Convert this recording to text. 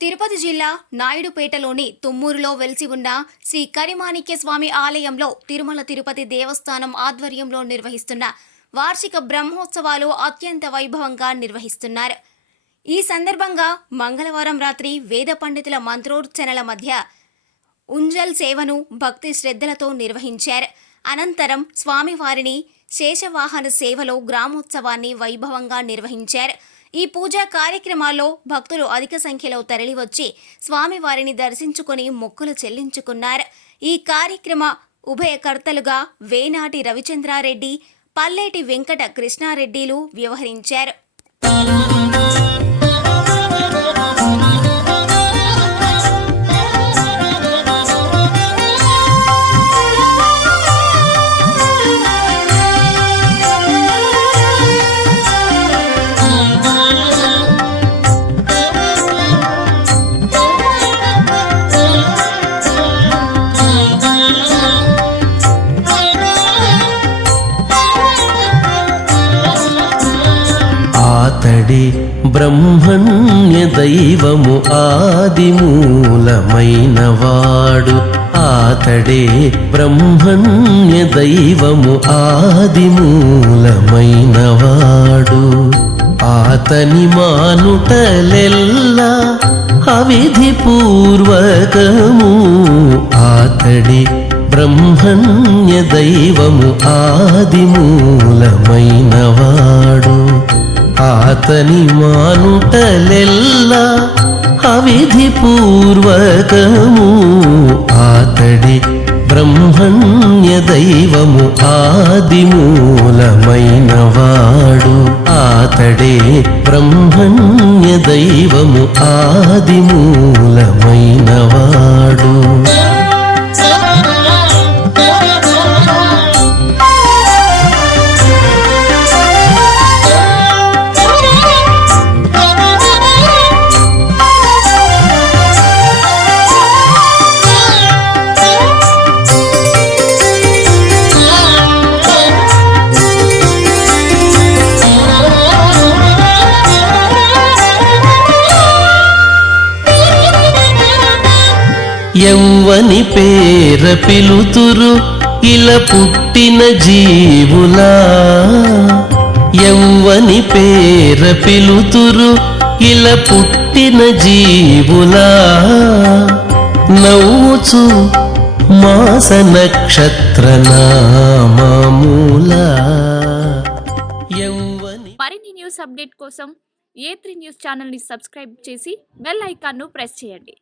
తిరుపతి జిల్లా నాయుడుపేటలోని తుమ్మూరులో వెలిసి ఉన్న శ్రీ కరిమాణిక్య స్వామి ఆలయంలో తిరుమల తిరుపతి దేవస్థానం ఆధ్వర్యంలో నిర్వహిస్తున్న వార్షిక బ్రహ్మోత్సవాలు అత్యంత వైభవంగా నిర్వహిస్తున్నారు. ఈ సందర్భంగా మంగళవారం రాత్రి వేద పండితుల మంత్రోర్చనల మధ్య ఉంజల్ సేవను భక్తి శ్రద్ధలతో నిర్వహించారు. అనంతరం స్వామివారిని శేషవాహన సేవలో గ్రామోత్సవాన్ని వైభవంగా నిర్వహించారు. ఈ పూజా కార్యక్రమాల్లో భక్తులు అధిక సంఖ్యలో తరలివచ్చి స్వామివారిని దర్శించుకుని మొక్కులు చెల్లించుకున్నారు. ఈ కార్యక్రమ ఉభయకర్తలుగా వేనాటి రవిచంద్రారెడ్డి పల్లేటి వెంకట కృష్ణారెడ్డిలు వ్యవహరించారు. అతడి బ్రహ్మణ్య దైవము ఆదిమూలమైనవాడు ఆతడే బ్రహ్మణ్య దైవము ఆదిమూలమైనవాడు ఆతని మానుటలెల్లా అవిధి పూర్వకము ఆతడి బ్రహ్మణ్య దైవము ఆదిమూలమైనవాడు ఆతని మానుటలెల్లా అవిధి పూర్వకము ఆతడి బ్రహ్మణ్య దైవము ఆదిమూలమైనవాడు. ఆతడే బ్రహ్మణ్య దైవము ఆదిమూలమైనవాడు. ఎవ్వని పేర పిలుతురు ఇలా పుట్టిన జీవులా. ఎవ్వని పేర పిలుతురు ఇలా పుట్టిన జీవులా. నవ్వుచు మాస నక్షత్ర నామూలా ఎవ్వని మరిన్ని న్యూస్ అప్డేట్ కోసం ఏ త్రీ న్యూస్ ఛానల్ని సబ్స్క్రైబ్ చేసి బెల్ ఐకాన్ను ప్రెస్ చేయండి.